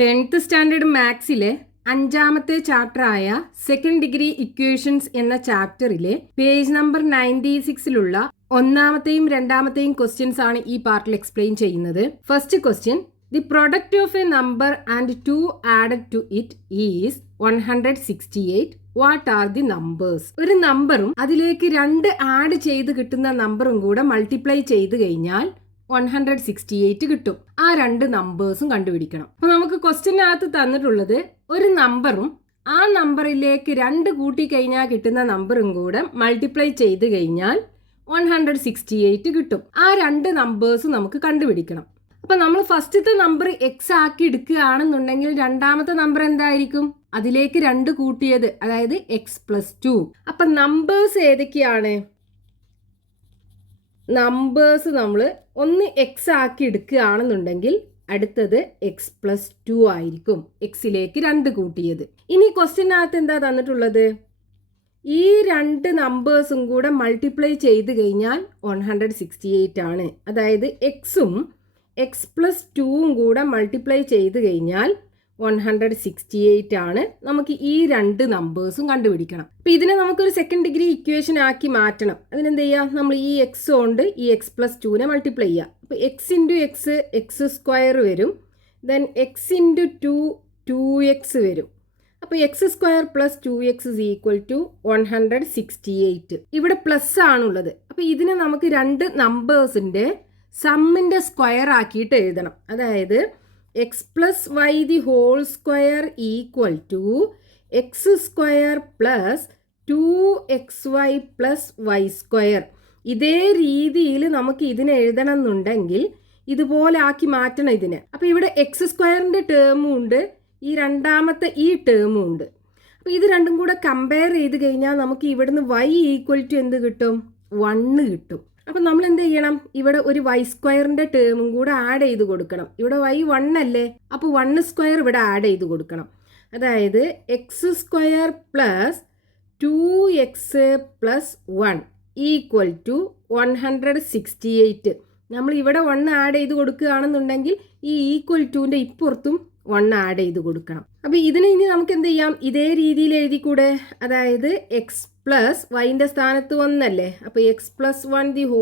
10th standard മാത്സിലെ അഞ്ചാമത്തെ ചാപ്റ്ററായ second degree equations എന്ന ചാപ്റ്ററിലെ page number 96-ലുള്ള ഒന്നാമത്തെയും രണ്ടാമത്തെയും ക്വസ്റ്റ്യൻസ് ആണ് ഈ പാർട്ടിൽ എക്സ്പ്ലെയിൻ ചെയ്യുന്നത്. First question, the product of a number and 2 added to it is 168. What are the numbers? ഒരു നമ്പറും അതിലേക്ക് 2 ആഡ് ചെയ്ത് കിട്ടുന്ന നമ്പറും കൂടെ മൾട്ടിപ്ലൈ ചെയ്ത് കഴിഞ്ഞാൽ 168 കിട്ടും. ആ 2 നമ്പേഴ്സും കണ്ടുപിടിക്കണം. അപ്പൊ നമുക്ക് ക്വസ്റ്റ്യനകത്ത് തന്നിട്ടുള്ളത് ഒരു നമ്പറും ആ നമ്പറിലേക്ക് 2 കൂട്ടി കഴിഞ്ഞാൽ കിട്ടുന്ന നമ്പറും കൂടെ മൾട്ടിപ്ലൈ ചെയ്ത് കഴിഞ്ഞാൽ 168 കിട്ടും. ആ 2 നമ്പേഴ്സ് നമുക്ക് കണ്ടുപിടിക്കണം. അപ്പൊ നമ്മൾ ഫസ്റ്റത്തെ നമ്പർ എക്സ് ആക്കി എടുക്കുകയാണെന്നുണ്ടെങ്കിൽ രണ്ടാമത്തെ നമ്പർ എന്തായിരിക്കും? അതിലേക്ക് 2 കൂട്ടിയത്, അതായത് x+2. അപ്പൊ നമ്പേഴ്സ് ഏതൊക്കെയാണ്? നമ്പേഴ്സ് നമ്മൾ ഒന്ന് എക്സ് ആക്കി എടുക്കുകയാണെന്നുണ്ടെങ്കിൽ അടുത്തത് x+2 ആയിരിക്കും. എക്സിലേക്ക് 2 കൂട്ടിയത്. ഇനി ക്വസ്റ്റ്യനകത്ത് എന്താ തന്നിട്ടുള്ളത്? ഈ 2 നമ്പേഴ്സും കൂടെ മൾട്ടിപ്ലൈ ചെയ്ത് കഴിഞ്ഞാൽ 168 ആണ്. അതായത് എക്സും x+2ഉം കൂടെ മൾട്ടിപ്ലൈ ചെയ്ത് കഴിഞ്ഞാൽ 168 ആണ്. നമുക്ക് ഈ 2 നമ്പേഴ്സും കണ്ടുപിടിക്കണം. അപ്പൊ ഇതിനെ നമുക്കൊരു സെക്കൻഡ് ഡിഗ്രി ഇക്വേഷൻ ആക്കി മാറ്റണം. അതിനെന്ത് ചെയ്യാം? നമ്മൾ ഈ എക്സ് കൊണ്ട് ഈ x+2നെ മൾട്ടിപ്ലൈ ചെയ്യാം. അപ്പൊ എക്സ് ഇൻറ്റു എക്സ് x² വരും. ദെൻ എക്സ് ഇൻറ്റു 2 2x വരും. അപ്പോൾ x² + 2x = 168. ഇവിടെ പ്ലസ് ആണുള്ളത്. അപ്പോൾ ഇതിനെ നമുക്ക് 2 നമ്പേഴ്സിന്റെ സമ്മിന്റെ സ്ക്വയർ ആക്കിയിട്ട് എഴുതണം. അതായത് x+y² = x² + 2xy + y². ഇതേ രീതിയിൽ നമുക്ക് ഇതിനെ എഴുതണം എന്നുണ്ടെങ്കിൽ ഇതുപോലെ ആക്കി മാറ്റണം ഇതിനെ. അപ്പോൾ ഇവിടെ x² ടേമും ഉണ്ട്, ഈ രണ്ടാമത്തെ ഈ ടേമും ഉണ്ട്. അപ്പോൾ ഇത് രണ്ടും കൂടെ കമ്പയർ ചെയ്ത് കഴിഞ്ഞാൽ നമുക്ക് ഇവിടുന്ന് y = എന്ത് കിട്ടും? 1 കിട്ടും. അപ്പം നമ്മൾ എന്ത് ചെയ്യണം? ഇവിടെ ഒരു y² ടേമും കൂടെ ആഡ് ചെയ്ത് കൊടുക്കണം. ഇവിടെ y 1 അല്ലേ, അപ്പോൾ 1² ഇവിടെ ആഡ് ചെയ്ത് കൊടുക്കണം. അതായത് x² + 2x + 1 = 168. നമ്മൾ ഇവിടെ 1 ആഡ് ചെയ്ത് കൊടുക്കുകയാണെന്നുണ്ടെങ്കിൽ ഈ =ന്റെ ഇപ്പുറത്തും 1 ആഡ് ചെയ്ത് കൊടുക്കണം. അപ്പോൾ ഇതിനെ ഇനി നമുക്ക് എന്ത് ചെയ്യാം? ഇതേ രീതിയിൽ എഴുതിക്കൂടെ? അതായത് x + yന്റെ സ്ഥാനത്ത് 1 അല്ലേ, അപ്പോൾ x+1² =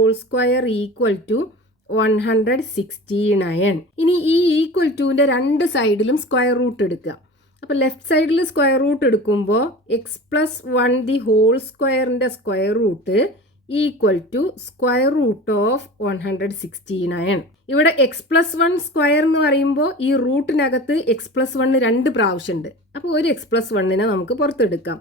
169. ഇനി ഈ =ന്റെ 2 സൈഡിലും സ്ക്വയർ റൂട്ട് എടുക്കുക. അപ്പോൾ ലെഫ്റ്റ് സൈഡിൽ സ്ക്വയർ റൂട്ട് എടുക്കുമ്പോൾ x+1² സ്ക്വയർ റൂട്ട് = √169. ഇവിടെ x+1² എന്ന് പറയുമ്പോൾ ഈ റൂട്ടിനകത്ത് x+1 2 പ്രാവശ്യം ഉണ്ട്. അപ്പോൾ ഒരു x+1നെ നമുക്ക് പുറത്തെടുക്കാം.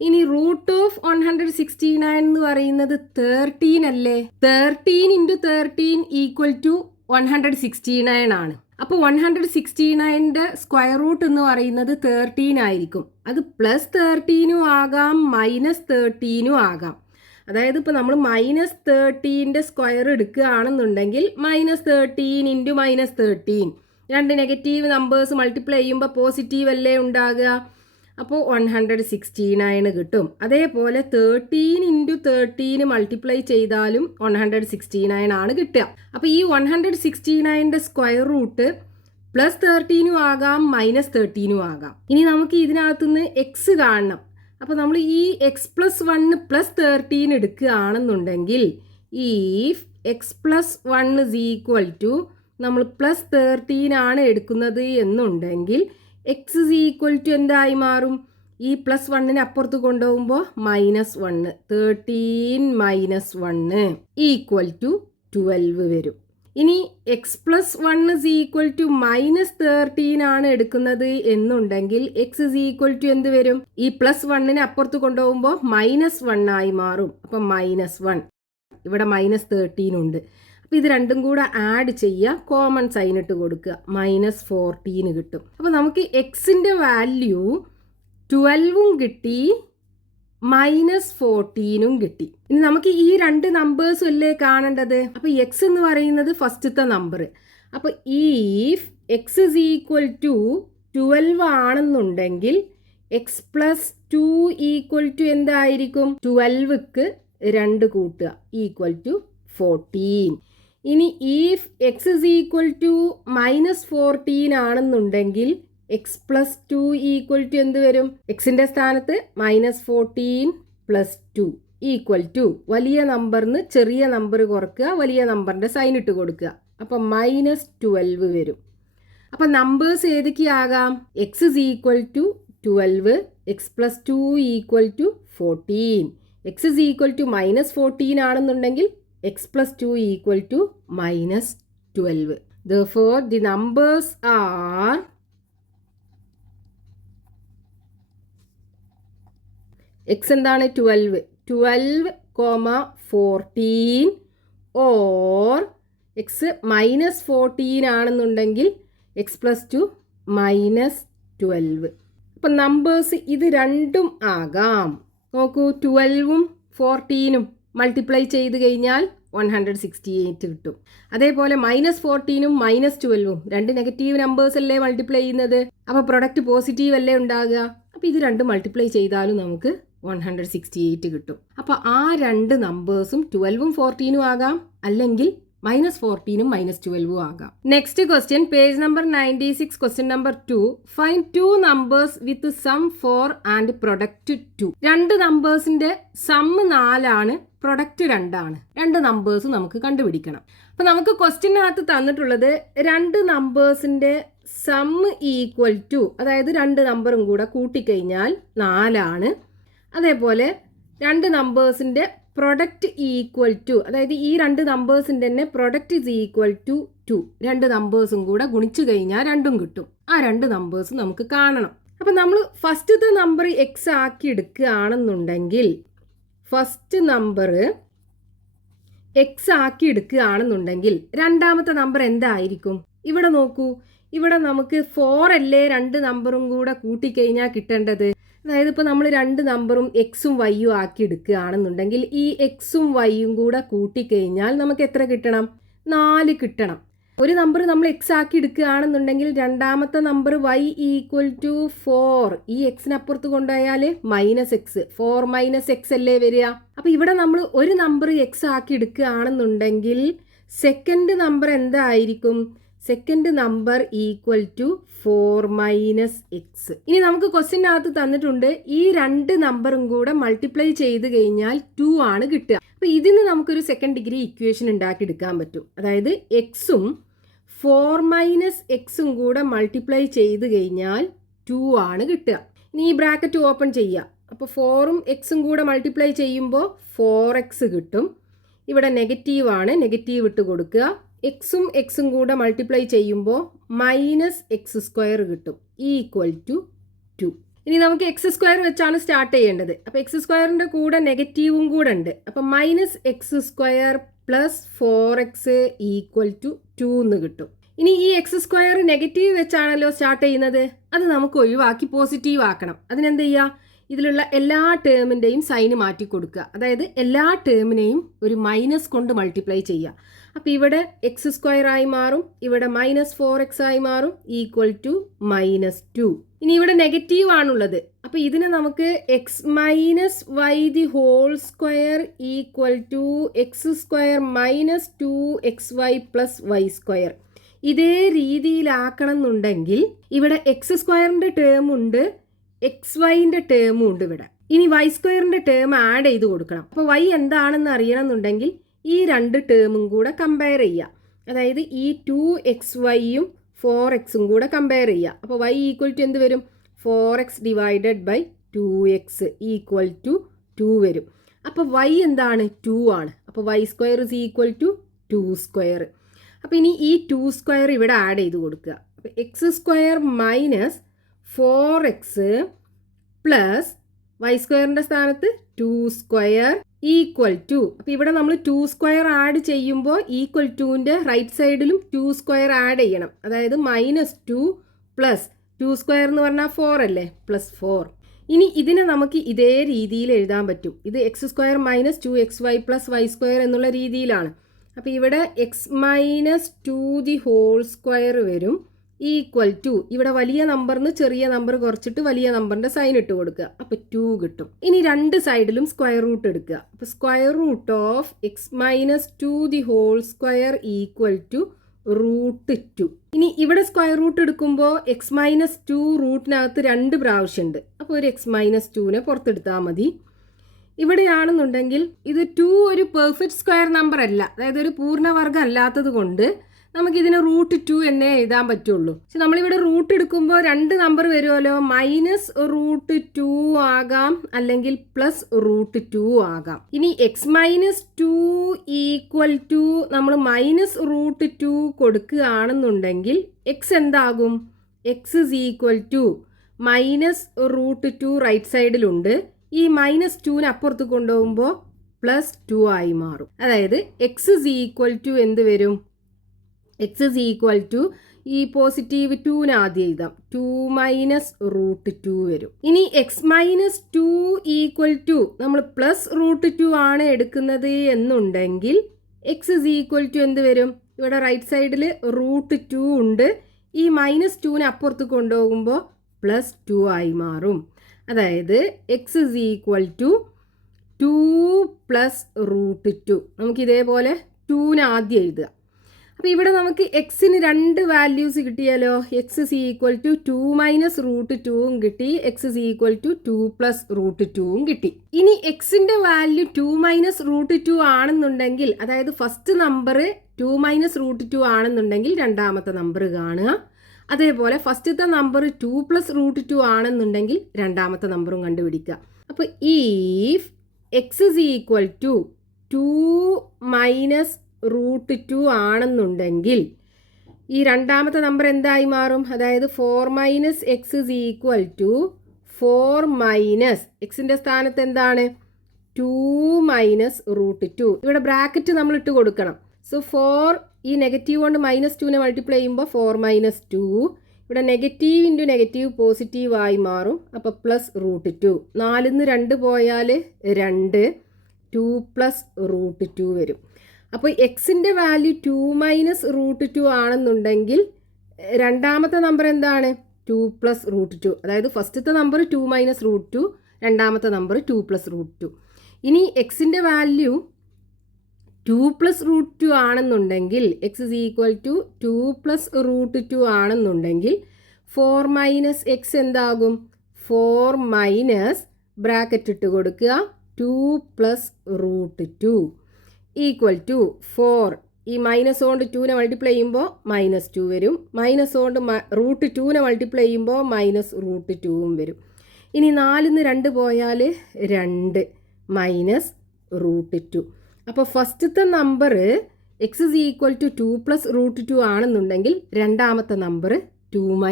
ഇനി √169 എന്ന് പറയുന്നത് 13 അല്ലേ. 13 × 13 = 169 ആണ്. അപ്പോൾ 169ന്റെ സ്ക്വയർ റൂട്ട് എന്ന് പറയുന്നത് 13 ആയിരിക്കും. അത് +13 ആകാം -13 ആകാം. അതായത് ഇപ്പോൾ നമ്മൾ -13ന്റെ സ്ക്വയർ എടുക്കുകയാണെന്നുണ്ടെങ്കിൽ -13 × -13, 2 നെഗറ്റീവ് നമ്പേഴ്സ് മൾട്ടിപ്ലൈ ചെയ്യുമ്പോൾ പോസിറ്റീവ് അല്ലേ ഉണ്ടാകുക. അപ്പോൾ 169 കിട്ടും. അതേപോലെ 13 × 13 മൾട്ടിപ്ലൈ ചെയ്താലും 169 ആണ് കിട്ടുക. അപ്പോൾ ഈ 169ന്റെ സ്ക്വയർ റൂട്ട് +13 ആകാം -13 ആകാം. ഇനി നമുക്ക് ഇതിനകത്തുനിന്ന് എക്സ് കാണണം. അപ്പോൾ നമ്മൾ ഈ x+1 + 13 എടുക്കുകയാണെന്നുണ്ടെങ്കിൽ ഈ x+1 = നമ്മൾ +13 ആണ് എടുക്കുന്നത് എന്നുണ്ടെങ്കിൽ x = എന്തായി മാറും? ഈ +1നെ അപ്പുറത്ത് കൊണ്ടുപോകുമ്പോൾ -1, 13 - 1 = 12 വരും. ഇനി x+1 = -13 ആണ് എടുക്കുന്നത് എന്നുണ്ടെങ്കിൽ x = എന്ത് വരും? ഈ +1നെ അപ്പുറത്ത് കൊണ്ടുപോകുമ്പോൾ -1 ആയി മാറും. അപ്പം -1, ഇവിടെ -13 ഉണ്ട്. അപ്പോൾ ഇത് രണ്ടും കൂടെ ആഡ് ചെയ്യുക, കോമൺ സൈൻ ഇട്ട് കൊടുക്കുക, -14 കിട്ടും. അപ്പോൾ നമുക്ക് എക്സിൻ്റെ വാല്യൂ 12ഉം കിട്ടി, -14ഉം കിട്ടി. ഇനി നമുക്ക് ഈ 2 നമ്പേഴ്സും അല്ലേ കാണേണ്ടത്. അപ്പോൾ എക്സ് എന്ന് പറയുന്നത് ഫസ്റ്റത്തെ നമ്പർ. അപ്പോൾ if x = 12 ആണെന്നുണ്ടെങ്കിൽ x+2 = എന്തായിരിക്കും? 12ക്ക് 2 കൂട്ടുക = 14. ഇനി if x is equal to -14 ആണെന്നുണ്ടെങ്കിൽ x plus 2 equal to എന്ത് വരും? എക്സിൻ്റെ സ്ഥാനത്ത് -14 plus 2 ഈക്വൽ ടു വലിയ നമ്പറിന് ചെറിയ നമ്പർ കുറക്കുക, വലിയ നമ്പറിൻ്റെ സൈൻ ഇട്ട് കൊടുക്കുക. അപ്പം -12 വരും. അപ്പം നമ്പേഴ്സ് ഏതൊക്കെയാകാം? X is equal to 12, x plus 2 equal to 14. X is equal to -14 ആണെന്നുണ്ടെങ്കിൽ x plus 2 equal to -12. Therefore, the numbers are x എന്താണ്? 12, 14 ഓർ എക്സ് -14 ആണെന്നുണ്ടെങ്കിൽ എക്സ് പ്ലസ് 2 -12. അപ്പം നമ്പേഴ്സ് ഇത് രണ്ടും ആകാം. നോക്കൂ, 12ഉം 14ഉം മൾട്ടിപ്ലൈ ചെയ്ത് കഴിഞ്ഞാൽ 168 കിട്ടും. അതേപോലെ -14ഉം -12ഉം രണ്ട് നെഗറ്റീവ് നമ്പേഴ്സ് അല്ലേ മൾട്ടിപ്ലൈ ചെയ്യുന്നത്. അപ്പോൾ പ്രൊഡക്റ്റ് പോസിറ്റീവ് അല്ലേ ഉണ്ടാകുക. അപ്പോൾ ഇത് രണ്ടും മൾട്ടിപ്ലൈ ചെയ്താലും നമുക്ക് 168 കിട്ടും. അപ്പോൾ ആ രണ്ട് നമ്പേഴ്സും 12ഉം 14ഉം ആകാം, അല്ലെങ്കിൽ -14ഉം -12ഉം ആകാം. Next question, page number 96, question number 2. Find 2 numbers with sum 4 and product 2. രണ്ട് നമ്പേഴ്സിന്റെ സം 4 ആണ്, പ്രൊഡക്റ്റ് 2 ആണ്. രണ്ട് നമ്പേഴ്സ് നമുക്ക് കണ്ടുപിടിക്കണം. അപ്പോൾ നമുക്ക് ക്വസ്റ്റ്യനകത്ത് തന്നിട്ടുള്ളത് രണ്ട് നമ്പേഴ്സിന്റെ സം ഈക്വൽ ടു, അതായത് രണ്ട് നമ്പറും കൂടെ കൂട്ടിക്കഴിഞ്ഞാൽ 4 ആണ്. അതേപോലെ രണ്ട് നമ്പേഴ്സിന്റെ പ്രൊഡക്റ്റ് ഈക്വൽ ടു, അതായത് ഈ രണ്ട് നമ്പേഴ്സിൻ്റെ തന്നെ പ്രൊഡക്റ്റ് ഇസ് ഈക്വൽ ടു 2. രണ്ട് നമ്പേഴ്സും കൂടെ ഗുണിച്ചു കഴിഞ്ഞാൽ രണ്ടും കിട്ടും. ആ രണ്ട് നമ്പേഴ്സ് നമുക്ക് കാണണം. അപ്പം നമ്മൾ ഫസ്റ്റത്തെ നമ്പർ എക്സ് ആക്കി എടുക്കുകയാണെന്നുണ്ടെങ്കിൽ, ഫസ്റ്റ് നമ്പർ എക്സ് ആക്കി എടുക്കുകയാണെന്നുണ്ടെങ്കിൽ രണ്ടാമത്തെ നമ്പർ എന്തായിരിക്കും? ഇവിടെ നോക്കൂ, ഇവിടെ നമുക്ക് 4 അല്ലേ രണ്ട് നമ്പറും കൂടെ കൂട്ടിക്കഴിഞ്ഞാൽ കിട്ടേണ്ടത്. അതായത് ഇപ്പോൾ നമ്മൾ രണ്ട് നമ്പറും എക്സും വൈയും ആക്കി എടുക്കുകയാണെന്നുണ്ടെങ്കിൽ ഈ എക്സും വൈയും കൂടെ കൂട്ടിക്കഴിഞ്ഞാൽ നമുക്ക് എത്ര കിട്ടണം? 4 കിട്ടണം. ഒരു നമ്പർ നമ്മൾ എക്സ് ആക്കി എടുക്കുകയാണെന്നുണ്ടെങ്കിൽ രണ്ടാമത്തെ നമ്പർ വൈ ഈക്വൽ ടു 4. ഈ എക്സിനപ്പുറത്ത് കൊണ്ടുപോയാൽ -x, 4 - x അല്ലേ വരിക. അപ്പോൾ ഇവിടെ നമ്മൾ ഒരു നമ്പർ എക്സ് ആക്കി എടുക്കുകയാണെന്നുണ്ടെങ്കിൽ സെക്കൻഡ് നമ്പർ എന്തായിരിക്കും? Second number equal to 4 - x. ഇനി നമുക്ക് ക്വസ്റ്റ്യനകത്ത് തന്നിട്ടുണ്ട് ഈ രണ്ട് നമ്പറും കൂടെ മൾട്ടിപ്ലൈ ചെയ്ത് കഴിഞ്ഞാൽ 2 ആണ് കിട്ടുക. അപ്പോൾ ഇതിന് നമുക്കൊരു സെക്കൻഡ് ഡിഗ്രി ഇക്വേഷൻ ഉണ്ടാക്കി എടുക്കാൻ പറ്റും. അതായത് എക്സും 4 - x കൂടെ മൾട്ടിപ്ലൈ ചെയ്ത് കഴിഞ്ഞാൽ 2 ആണ് കിട്ടുക. ഇനി ഈ ബ്രാക്കറ്റ് ഓപ്പൺ ചെയ്യുക. അപ്പോൾ 4ഉം എക്സും കൂടെ മൾട്ടിപ്ലൈ ചെയ്യുമ്പോൾ 4x കിട്ടും. ഇവിടെ നെഗറ്റീവ് ആണ്, നെഗറ്റീവ് ഇട്ട് കൊടുക്കുക. എക്സും എക്സും കൂടെ മൾട്ടിപ്ലൈ ചെയ്യുമ്പോൾ -x² കിട്ടും, ഈക്വൽ ടു 2. ഇനി നമുക്ക് x² വെച്ചാണ് സ്റ്റാർട്ട് ചെയ്യേണ്ടത്. അപ്പോൾ x² കൂടെ നെഗറ്റീവും കൂടെ ഉണ്ട്. അപ്പം -x² + 4x ഈക്വൽ ടു 2 എന്ന് കിട്ടും. ഇനി ഈ x² നെഗറ്റീവ് വെച്ചാണല്ലോ സ്റ്റാർട്ട് ചെയ്യുന്നത്, അത് നമുക്ക് ഒഴിവാക്കി പോസിറ്റീവ് ആക്കണം. അതിനെന്ത് ചെയ്യുക? ഇതിലുള്ള എല്ലാ ടേമിൻ്റെയും സൈന് മാറ്റി കൊടുക്കുക. അതായത് എല്ലാ ടേമിനെയും ഒരു മൈനസ് കൊണ്ട് മൾട്ടിപ്ലൈ ചെയ്യുക. അപ്പോൾ ഇവിടെ x² ആയി മാറും, ഇവിടെ -4x ആയി മാറും, ഈക്വൽ ടു -2. ഇനി ഇവിടെ നെഗറ്റീവ് ആണുള്ളത്. അപ്പോൾ ഇതിനെ നമുക്ക് x - y² equal to x² - 2xy + y². ഇതേ രീതിയിലാക്കണം എന്നുണ്ടെങ്കിൽ ഇവിടെ x² ടേം ഉണ്ട്, xyൻ്റെ ടേമും ഉണ്ട് ഇവിടെ. ഇനി y² ടേം ആഡ് ചെയ്ത് കൊടുക്കണം. അപ്പോൾ y എന്താണെന്ന് അറിയണം എന്നുണ്ടെങ്കിൽ ഈ രണ്ട് ടേമും കൂടെ കമ്പയർ ചെയ്യുക. അതായത് ഈ 2xyയും 4xും കൂടെ കമ്പയർ ചെയ്യുക. അപ്പോൾ y ഈക്വൽ ടു എന്ത് വരും? 4x / 2x ഈക്വൽ ടു 2 വരും. അപ്പോൾ y എന്താണ്? 2 ആണ്. അപ്പോൾ y² ഇസ് ഈക്വൽ ടു 2². അപ്പോൾ ഇനി ഈ 2² ഇവിടെ ആഡ് ചെയ്ത് കൊടുക്കുക. അപ്പോൾ x² - 4x പ്ലസ് y² സ്ഥാനത്ത് 2² ഈക്വൽ ടു, അപ്പോൾ ഇവിടെ നമ്മൾ 2² ആഡ് ചെയ്യുമ്പോൾ ഈക്വൽ ടുവിൻ്റെ റൈറ്റ് സൈഡിലും 2² ആഡ് ചെയ്യണം. അതായത് -2 പ്ലസ് 2² എന്ന് പറഞ്ഞാൽ 4 അല്ലേ, +4. ഇനി ഇതിനെ നമുക്ക് ഇതേ രീതിയിൽ എഴുതാൻ പറ്റും. ഇത് x² - 2xy + y² എന്നുള്ള രീതിയിലാണ്. അപ്പോൾ ഇവിടെ x - 2² വരും, ഈക്വൽ ടു ഇവിടെ വലിയ നമ്പറിന് ചെറിയ നമ്പർ കുറച്ചിട്ട് വലിയ നമ്പറിന്റെ സൈൻ ഇട്ട് കൊടുക്കുക. അപ്പോൾ 2 കിട്ടും. ഇനി രണ്ട് സൈഡിലും സ്ക്വയർ റൂട്ട് എടുക്കുക. അപ്പോൾ square root of x minus 2 the whole square equal to √2. ഇനി ഇവിടെ സ്ക്വയർ റൂട്ട് എടുക്കുമ്പോൾ എക്സ് മൈനസ് 2 റൂട്ടിനകത്ത് 2 പ്രാവശ്യമുണ്ട്. അപ്പോൾ ഒരു എക്സ് മൈനസ് 2നെ പുറത്തെടുത്താൽ മതി. ഇവിടെയാണെന്നുണ്ടെങ്കിൽ ഇത് 2 ഒരു പെർഫെക്റ്റ് സ്ക്വയർ നമ്പർ അല്ല, അതായത് ഒരു പൂർണ്ണവർഗ്ഗം അല്ലാത്തത് കൊണ്ട് നമുക്കിതിനെ √2 എന്നേ എഴുതാൻ പറ്റുള്ളൂ. പക്ഷെ നമ്മളിവിടെ റൂട്ട് എടുക്കുമ്പോൾ 2 നമ്പർ വരുമല്ലോ, -√2 ആകാം അല്ലെങ്കിൽ +√2 ആകാം. ഇനി എക്സ് മൈനസ് 2 ഈക്വൽ ടു നമ്മൾ -√2 കൊടുക്കുകയാണെന്നുണ്ടെങ്കിൽ എക്സ് എന്താകും? X is equal to -√2 right സൈഡിലുണ്ട്. ഈ -2നെ അപ്പുറത്ത് കൊണ്ടുപോകുമ്പോൾ +2 ആയി മാറും. അതായത് എക്സ് ഇസ് ഈക്വൽ ടു എന്ത് വരും? എക്സ് ഇസ് ഈക്വൽ ടു ഈ പോസിറ്റീവ് 2നെ ആദ്യം എഴുതാം, 2 - √2 വരും. ഇനി എക്സ് മൈനസ് 2 ഈക്വൽ ടു നമ്മൾ +√2 ആണ് എടുക്കുന്നത് എന്നുണ്ടെങ്കിൽ എക്സ് ഇസ് ഈക്വൽ ടു എന്ത് വരും? ഇവിടെ റൈറ്റ് സൈഡിൽ √2 ഉണ്ട്. ഈ -2നെ അപ്പുറത്ത് കൊണ്ടുപോകുമ്പോൾ +2 ആയി മാറും. അതായത് എക്സ് ഇസ് ഈക്വൽ ടു 2 + √2. നമുക്ക് ഇതേപോലെ 2നെ ആദ്യം എഴുതുക. അപ്പോൾ ഇവിടെ നമുക്ക് എക്സിന് 2 വാല്യൂസ് കിട്ടിയാലോ. എക്സ് ഇസ് ഈക്വൽ ടു 2 - √2 കിട്ടി, എക്സ് ഇസ് ഈക്വൽ ടു 2 + √2 കിട്ടി. ഇനി എക്സിന്റെ വാല്യൂ 2 - √2 ആണെന്നുണ്ടെങ്കിൽ, അതായത് ഫസ്റ്റ് നമ്പർ 2 - √2 ആണെന്നുണ്ടെങ്കിൽ രണ്ടാമത്തെ നമ്പർ കാണുക. അതേപോലെ ഫസ്റ്റത്തെ നമ്പർ 2 + √2 ആണെന്നുണ്ടെങ്കിൽ രണ്ടാമത്തെ നമ്പറും കണ്ടുപിടിക്കുക. അപ്പോൾ if x is equal to 2 - √2 ആണെന്നുണ്ടെങ്കിൽ ഈ രണ്ടാമത്തെ നമ്പർ എന്തായി മാറും? അതായത് 4 - എക്സ് ഇസ് ഈക്വൽ ടു 4 - എക്സിൻ്റെ സ്ഥാനത്ത് എന്താണ്? 2 - √2. ഇവിടെ ബ്രാക്കറ്റ് നമ്മൾ ഇട്ട് കൊടുക്കണം. സോ 4 ഈ നെഗറ്റീവ് കൊണ്ട് -2നെ മൾട്ടിപ്ലൈ ചെയ്യുമ്പോൾ 4 - 2. ഇവിടെ നെഗറ്റീവ് ഇൻറ്റു നെഗറ്റീവ് പോസിറ്റീവ് ആയി മാറും. അപ്പോൾ +√2. 4ന്ന് 2 പോയാൽ 2, 2 + √2 വരും. അപ്പോൾ എക്സിൻ്റെ വാല്യൂ 2 - √2 ആണെന്നുണ്ടെങ്കിൽ രണ്ടാമത്തെ നമ്പർ എന്താണ്? 2 + √2. അതായത് ഫസ്റ്റത്തെ നമ്പർ 2 - √2, രണ്ടാമത്തെ നമ്പർ 2 + √2. ഇനി എക്സിൻ്റെ വാല്യൂ 2 + √2 ആണെന്നുണ്ടെങ്കിൽ എക്സ് ഇസ് ഈക്വൽ ടു 2 + √2 ആണെന്നുണ്ടെങ്കിൽ 4 - എക്സ് എന്താകും? 4 ബ്രാക്കറ്റ് ഇട്ട് കൊടുക്കുക 2 + √2 ഈക്വൽ ടു 4. ഈ മൈനസ് കൊണ്ട് 2നെ മൾട്ടിപ്ലൈ ചെയ്യുമ്പോൾ -2 വരും. മൈനസ് കൊണ്ട് √2നെ മൾട്ടിപ്ലൈ ചെയ്യുമ്പോൾ -√2 വരും. ഇനി 4ന്ന് 2 പോയാൽ 2 -√2. അപ്പോൾ ഫസ്റ്റത്തെ number x is equal to 2 + √2 ആണെന്നുണ്ടെങ്കിൽ രണ്ടാമത്തെ നമ്പർ 2 -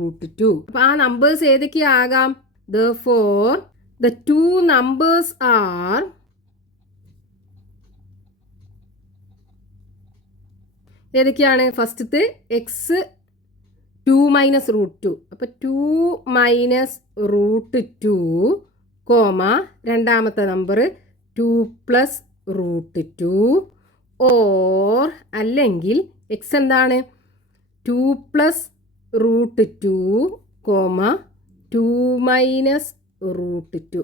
√2. അപ്പോൾ ആ numbers ഏതൊക്കെയാകാം? Therefore, the two numbers are ഏതൊക്കെയാണ്? ഫസ്റ്റത്തെ എക്സ് 2 - √2. അപ്പോൾ 2 - √2, രണ്ടാമത്തെ നമ്പർ 2 + √2, ഓർ അല്ലെങ്കിൽ എക്സ് എന്താണ്? 2 + √2, 2 - √2.